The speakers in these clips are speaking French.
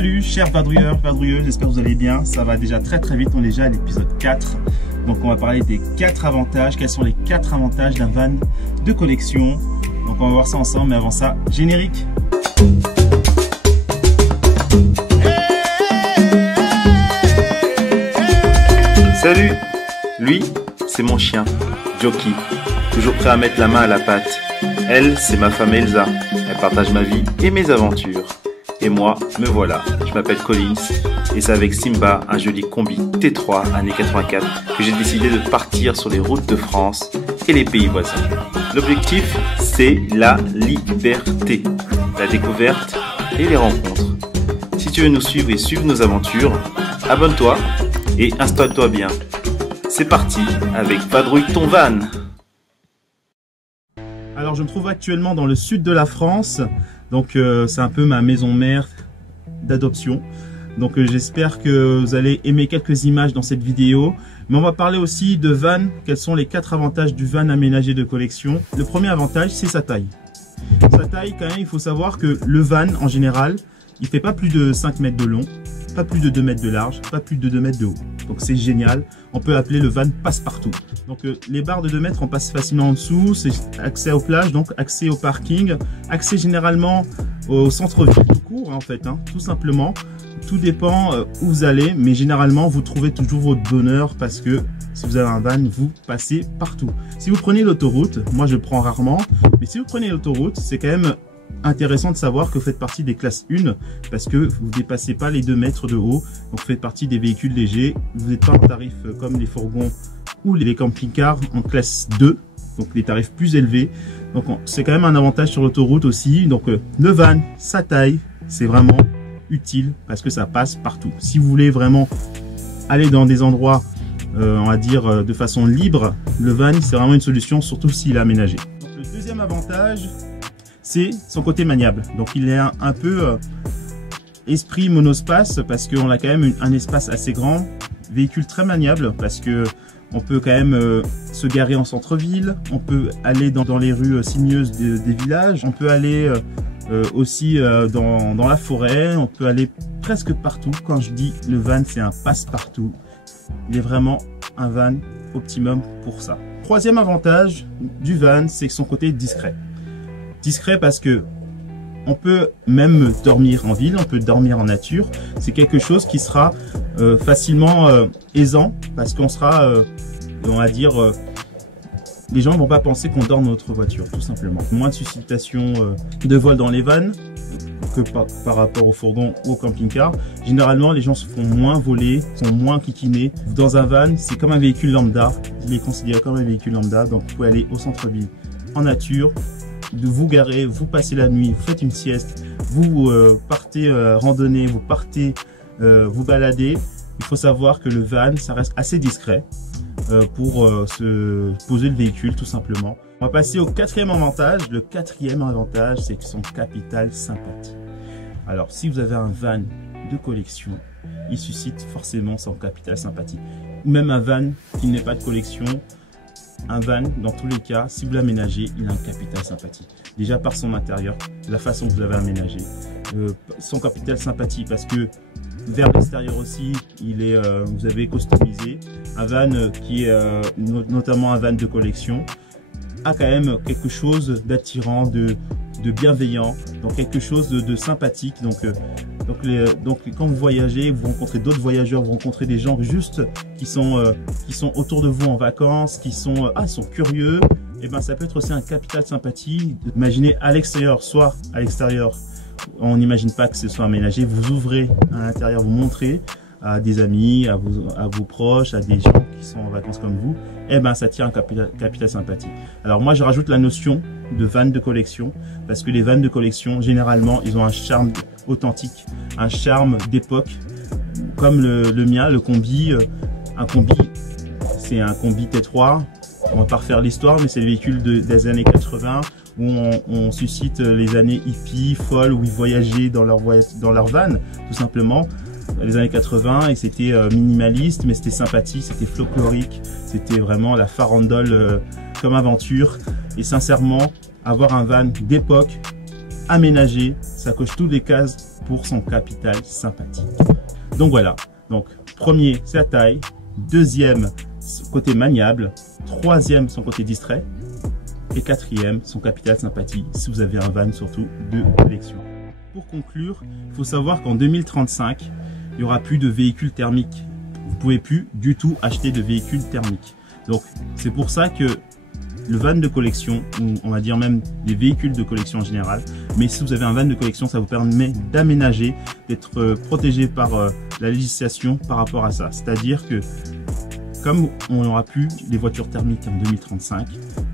Salut chers vadrouilleurs, vadrouilleuses, j'espère que vous allez bien. Ça va déjà très vite, on est déjà à l'épisode 4. Donc on va parler des 4 avantages. Quels sont les 4 avantages d'un van de collection? Donc on va voir ça ensemble, mais avant ça, générique. Salut! Lui, c'est mon chien, Jockey, toujours prêt à mettre la main à la pâte. Elle, c'est ma femme Elsa, elle partage ma vie et mes aventures. Et moi, me voilà, je m'appelle Collins, et c'est avec Simba, un joli combi T3 années 84, que j'ai décidé de partir sur les routes de France et les pays voisins. L'objectif, c'est la liberté, la découverte et les rencontres. Si tu veux nous suivre et suivre nos aventures, abonne-toi et installe-toi bien. C'est parti avec Vadrouille ton van. Alors je me trouve actuellement dans le sud de la France, donc c'est un peu ma maison mère d'adoption. Donc j'espère que vous allez aimer quelques images dans cette vidéo. Mais on va parler aussi de van, quels sont les 4 avantages du van aménagé de collection. Le premier avantage, c'est sa taille. Sa taille, quand même, il faut savoir que le van en général, il fait pas plus de 5 mètres de long, pas plus de 2 mètres de large, pas plus de 2 mètres de haut. Donc c'est génial, on peut appeler le van passe-partout. Donc les barres de 2 mètres, on passe facilement en dessous, c'est accès aux plages, donc accès au parking, accès généralement au centre-ville tout court en fait, tout simplement. Tout dépend où vous allez, mais généralement vous trouvez toujours votre bonheur parce que si vous avez un van, vous passez partout. Si vous prenez l'autoroute, moi je prends rarement, mais si vous prenez l'autoroute, c'est quand même intéressant de savoir que vous faites partie des classes 1 parce que vous ne dépassez pas les 2 mètres de haut, donc vous faites partie des véhicules légers, vous n'êtes pas en tarif comme les fourgons ou les camping-cars en classe 2, donc les tarifs plus élevés. Donc c'est quand même un avantage sur l'autoroute aussi. Donc le van, sa taille, c'est vraiment utile parce que ça passe partout. Si vous voulez vraiment aller dans des endroits, on va dire de façon libre, le van c'est vraiment une solution, surtout s'il est aménagé. Donc, le deuxième avantage, c'est son côté maniable. Donc il est un peu esprit monospace parce qu'on a quand même un espace assez grand, véhicule très maniable parce que on peut quand même se garer en centre-ville, on peut aller dans les rues sinueuses des villages, on peut aller aussi dans la forêt, on peut aller presque partout. Quand je dis le van c'est un passe-partout, il est vraiment un van optimum pour ça. Troisième avantage du van, c'est son côté discret. Discret parce que on peut même dormir en ville, on peut dormir en nature. C'est quelque chose qui sera facilement aisant parce qu'on sera, on va dire, les gens ne vont pas penser qu'on dort dans notre voiture, tout simplement. Moins de suscitation de vol dans les vannes que par rapport au fourgon ou au camping-car. Généralement, les gens se font moins voler, sont moins kikinés. Dans un van, c'est comme un véhicule lambda. Il est considéré comme un véhicule lambda, donc vous pouvez aller au centre-ville en nature, de vous garer, vous passez la nuit, vous faites une sieste, vous partez randonner, vous partez vous balader. Il faut savoir que le van, ça reste assez discret pour se poser le véhicule tout simplement. On va passer au 4e avantage. Le 4e avantage, c'est son capital sympathie. Alors si vous avez un van de collection, il suscite forcément son capital sympathie. Ou même un van qui n'est pas de collection, un van, dans tous les cas, si vous l'aménagez, il a un capital sympathie. Déjà par son intérieur, la façon que vous l'avez aménagé, son capital sympathie parce que vers l'extérieur aussi, il est, vous avez customisé. Un van qui est notamment un van de collection a quand même quelque chose d'attirant, de bienveillant, donc quelque chose de sympathique. Donc quand vous voyagez, vous rencontrez d'autres voyageurs, vous rencontrez des gens juste qui sont autour de vous en vacances, qui sont curieux, et ben ça peut être aussi un capital sympathie. Imaginez à l'extérieur, soit à l'extérieur, on n'imagine pas que ce soit aménagé, vous ouvrez à l'intérieur, vous montrez à des amis, à vos proches, à des gens qui sont en vacances comme vous, et ben ça tire un capital sympathie. Alors moi je rajoute la notion de van de collection, parce que les vannes de collection, généralement, ils ont un charme authentique, un charme d'époque, comme le mien, le combi. Un combi, c'est un combi T3, on va pas refaire l'histoire, mais c'est le véhicule des années 80, où on suscite les années hippies, folles, où ils voyageaient dans leur van, tout simplement. Les années 80, et c'était minimaliste, mais c'était sympathique, c'était folklorique, c'était vraiment la farandole comme aventure. Et sincèrement, avoir un van d'époque aménagé, ça coche toutes les cases pour son capital sympathique. Donc voilà, donc premier c'est la taille, deuxième côté maniable, troisième son côté distrait et quatrième son capital sympathie si vous avez un van surtout de collection. Pour conclure, il faut savoir qu'en 2035, il n'y aura plus de véhicules thermiques. Vous ne pouvez plus du tout acheter de véhicules thermiques. Donc c'est pour ça que le van de collection, ou on va dire même des véhicules de collection en général, mais si vous avez un van de collection, ça vous permet d'aménager, d'être protégé par la législation par rapport à ça. C'est-à-dire que comme on n'aura plus les voitures thermiques en 2035,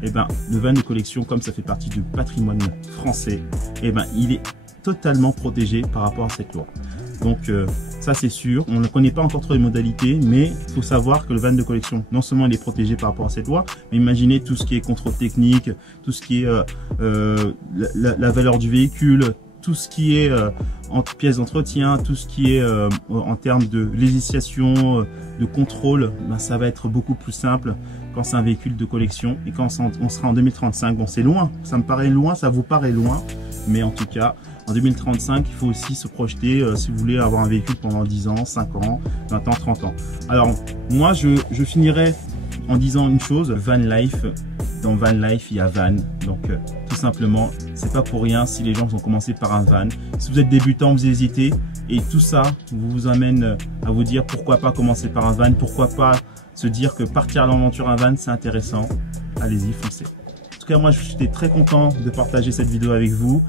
et ben, le van de collection, comme ça fait partie du patrimoine français, et ben, il est totalement protégé par rapport à cette loi. Donc ça c'est sûr, on ne connaît pas encore trop les modalités, mais il faut savoir que le van de collection, non seulement il est protégé par rapport à cette loi, mais imaginez tout ce qui est contrôle technique, tout ce qui est la valeur du véhicule, tout ce qui est en pièces d'entretien, tout ce qui est en termes de législation, de contrôle, ben, ça va être beaucoup plus simple quand c'est un véhicule de collection. Et quand on sera en 2035, bon c'est loin, ça me paraît loin, ça vous paraît loin, mais en tout cas, en 2035, il faut aussi se projeter si vous voulez avoir un véhicule pendant 10 ans, 5 ans, 20 ans, 30 ans. Alors, moi, je finirai en disant une chose, van life. Dans van life, il y a van. Donc, tout simplement, c'est pas pour rien si les gens ont commencé par un van. Si vous êtes débutant, vous hésitez. Et tout ça vous amène à vous dire pourquoi pas commencer par un van, pourquoi pas se dire que partir à l'aventure en van, c'est intéressant. Allez-y, foncez. En tout cas, moi, j'étais très content de partager cette vidéo avec vous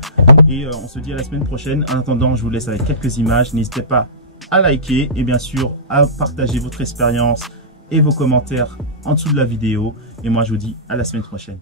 et on se dit à la semaine prochaine. En attendant, je vous laisse avec quelques images. N'hésitez pas à liker et bien sûr à partager votre expérience et vos commentaires en dessous de la vidéo. Et moi, je vous dis à la semaine prochaine.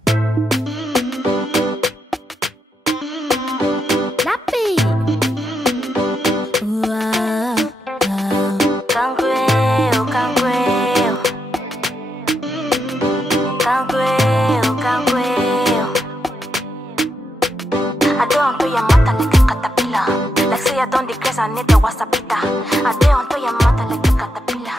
I don't decrease, I need the wasapita. I don't to your mother like a caterpillar.